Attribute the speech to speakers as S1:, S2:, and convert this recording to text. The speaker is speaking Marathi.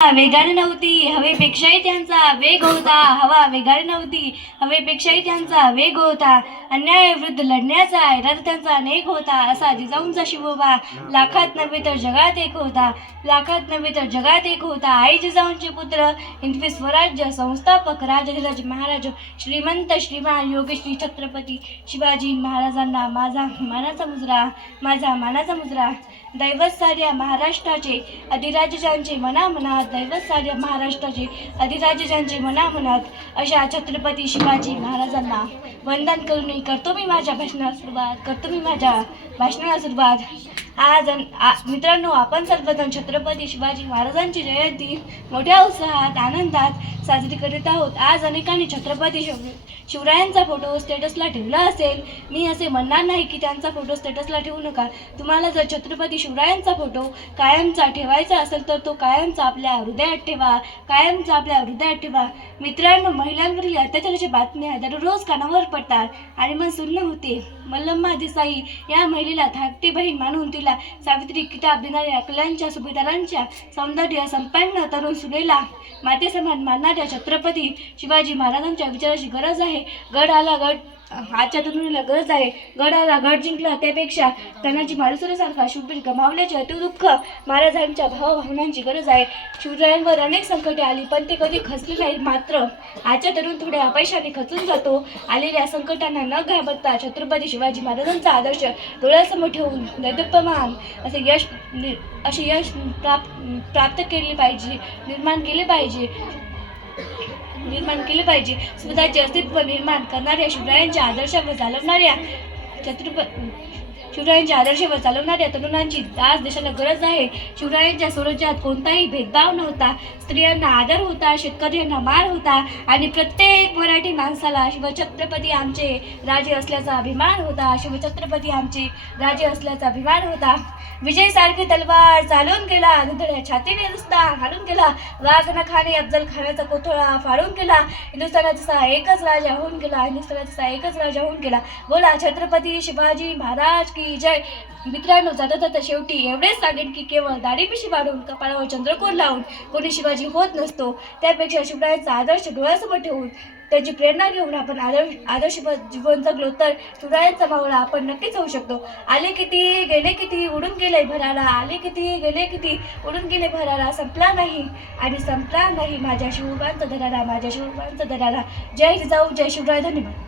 S1: वेगाने नव्हती. हवेपेक्षाही त्यांचा वेग होता. हवा वेगाने नव्हती. हवेपेक्षाही त्यांचा वेग होता. अन्यायाविरुद्ध लढण्याचा इरादा त्यांचा अनेक होता. असा जिजाऊंचा शिवोबा. लाखात नव्हे तर जगात एक होता. लाखात नव्हे तर जगात एक होता. आई जिजाऊंचे पुत्र हिंदवी स्वराज्य संस्थापक राजधिराज महाराज श्रीमंत श्रीमान योगेश श्री छत्रपती शिवाजी महाराजांना माझा मानाचा मुजरा माझा मानाचा मुजरा. दैवत साऱ्या महाराष्ट्राचे अधिराजांचे मनामनात दैवत साऱ्या महाराष्ट्राचे अधिराजांचे मनामनात अशा छत्रपती शिवाजी महाराजांना वंदन करून करतो मी माझ्या भाषणाला सुरुवात करतो मी माझ्या भाषणाला सुरुवात. आज अन- आ- मित्रांनो आपण सर्वजण छत्रपती शिवाजी महाराजांची जयंती मोठ्या उत्साहात आनंदात साजरी करीत आहोत. आज अनेकांनी छत्रपती शिव शिवरायांचा फोटो स्टेटसला ठेवला असेल मी असे म्हणणार नाही की त्यांचा फोटो स्टेटसला ठेवू नका. तुम्हाला जर छत्रपती शिवरायांचा फोटो कायमचा ठेवायचा असेल तर तो कायमचा आपल्या हृदयात ठेवा कायमचा आपल्या हृदयात ठेवा. मित्रांनो महिलांवरील अत्याचाराच्या बातम्या दररोज कानावर पडतात आणि मन सुन्न होते. मल्लम्मा देसाई या महिलेला धाकटी बहीण मानून तिला सावित्री किताब देणाऱ्या अकलांच्या सुभेदारांच्या सौंदर्य संपन्न तरुण सुनेला मातेसमान मानणाऱ्या छत्रपती शिवाजी महाराजांच्या विचाराची गरज आहे. गड आला गड आजच्या तरुणीला गरज आहे. गड आला गड जिंकला त्यापेक्षा तानाजी मालुसरेसारखा शूरवीर गमावल्याचे अतिदुःख महाराजांच्या भावभावनांची गरज आहे. शिवरायांवर अनेक संकटे आली पण ते कधी खचले नाहीत. मात्र आजच्या तरुण थोड्या अपयशाने खचून जातो. आलेल्या संकटांना न घाबरता छत्रपती शिवाजी महाराजांचा आदर्श डोळ्यासमोर ठेवून दैदप्यमान असे यश नि- असे यश प्राप्त प्राप्त केले पाहिजे निर्माण केले पाहिजे. निर्माण केले पाहिजे. स्वतःचे अस्तित्व निर्माण करणाऱ्या शिवरायांच्या आदर्शावर चालवणाऱ्या छत्रपती शिवरायांच्या आदर्शावर चालवणाऱ्या तरुणांची आज देशाला गरज आहे. शिवरायांच्या स्वराज्यात कोणताही भेदभाव नव्हता. स्त्रियांना आदर होता शेतकऱ्यांना मान होता आणि प्रत्येक मराठी माणसाला शिवछत्रपती आमचे राजे असल्याचा अभिमान होता. शिवछत्रपती आमचे राजे असल्याचा अभिमान होता. विजय सारखी तलवार चालून गेला निधड्या छातीने नुसता घालून गेला. वाघ खाने अफजल खानाचा कोथळा फाडून गेला. हिंदुस्थानाचा एकच राजा होऊन गेला. हिंदुस्थानाचा एकच राजा होऊन गेला. बोला छत्रपती शिवाजी महाराज की जय मित्रांनो जाता जाता शेवटी एवढेच सांगेन की केवळ दाढी वाढवून कपाळावर चंद्रकोर लावून कोणी शिवाजी होत नसतो. त्यापेक्षा शिवरायांचा आदर्श डोळ्यासमोर ठेवून त्याची प्रेरणा घेऊन आपण आदर्श आदर्श जीवन जगलो तर शिवरायांचा मावळा आपण नक्कीच होऊ शकतो. आले किती गेले किती उडून गेले भराला आले किती गेले किती उडून गेले भराला संपला नाही आणि संपला नाही माझ्या शिवबांचा धरारा माझ्या शिवबांचा धरारा जय जाऊ जय शिवराय. धन्यवाद.